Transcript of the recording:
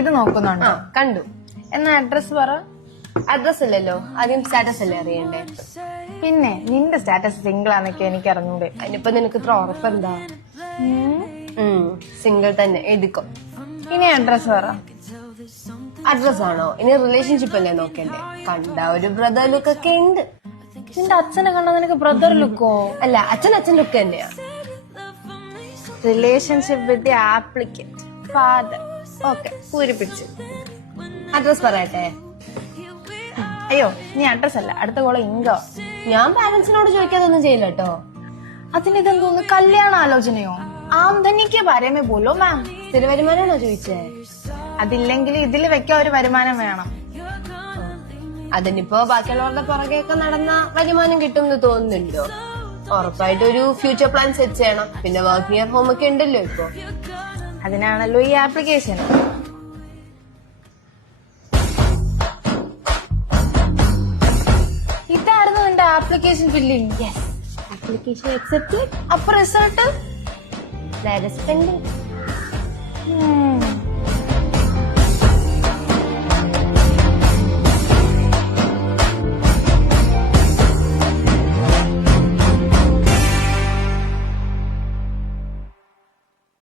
ഇത് നോക്കുന്നുണ്ടോ? കണ്ടു. എന്നാ അഡ്രസ് പറ. അഡ്രസ് അല്ലല്ലോ, ആദ്യം സ്റ്റാറ്റസ് അല്ലേ അറിയണ്ടേ? പിന്നെ നിന്റെ സ്റ്റാറ്റസ് സിംഗിൾ ആന്നൊക്കെ എനിക്ക് അറിഞ്ഞൂടെ. അതിനിപ്പോ നിനക്ക് ഇത്ര ഉറപ്പെന്താ? സിംഗിൾ തന്നെ എഴുതിക്കോ. ഇനി അഡ്രസ് പറ. അഡ്രസ് ആണോ? ഇനി റിലേഷൻഷിപ്പ് അല്ലേ നോക്കണ്ടേ? കണ്ട ഒരു ബ്രദർ ലുക്ക് ഒക്കെ ഉണ്ട്. നിന്റെ അച്ഛനെ കണ്ട നിനക്ക് ബ്രദർ ലുക്കോ? അല്ല, അച്ഛൻ ലുക്ക് തന്നെയാ. Relationship with applicant father. Okay, പൂരിപ്പിച്ചു. അഡ്രസ് പറയട്ടെ? അയ്യോ, നീ അഡ്രസ് അല്ല, അടുത്ത കോള ഇങ്കോ. ഞാൻ പാരന്റ്സിനോട് ചോദിക്കാതൊന്നും ചെയ്യില്ല കേട്ടോ. അതിനിതെന്തോന്ന്, കല്യാണ ആലോചനയോ? ആംദനിക്ക് ബാരേമേ ബോലോ മാം. സ്ഥിര വരുമാനാണോ ചോദിച്ചേ? അതില്ലെങ്കിൽ ഇതിൽ വെക്കാൻ ഒരു വരുമാനം വേണം. അതിനിപ്പോ ബാക്കിയുള്ളവരുടെ പുറകെയൊക്കെ നടന്ന വരുമാനം കിട്ടും എന്ന് തോന്നുന്നുണ്ടോ? ഉറപ്പായിട്ട് ഒരു ഫ്യൂച്ചർ പ്ലാൻ സെറ്റ് ചെയ്യണം. പിന്നെ വർക്ക് നിയർ ഹോം ഒക്കെ ഉണ്ടല്ലോ ഇപ്പൊ. അതിനാണല്ലോ ഈ ആപ്ലിക്കേഷൻ. ഇതായിരുന്നു നിന്റെ application filling? Yes, application accepted. അപ്പൊ റിസൾട്ട്? That is pending.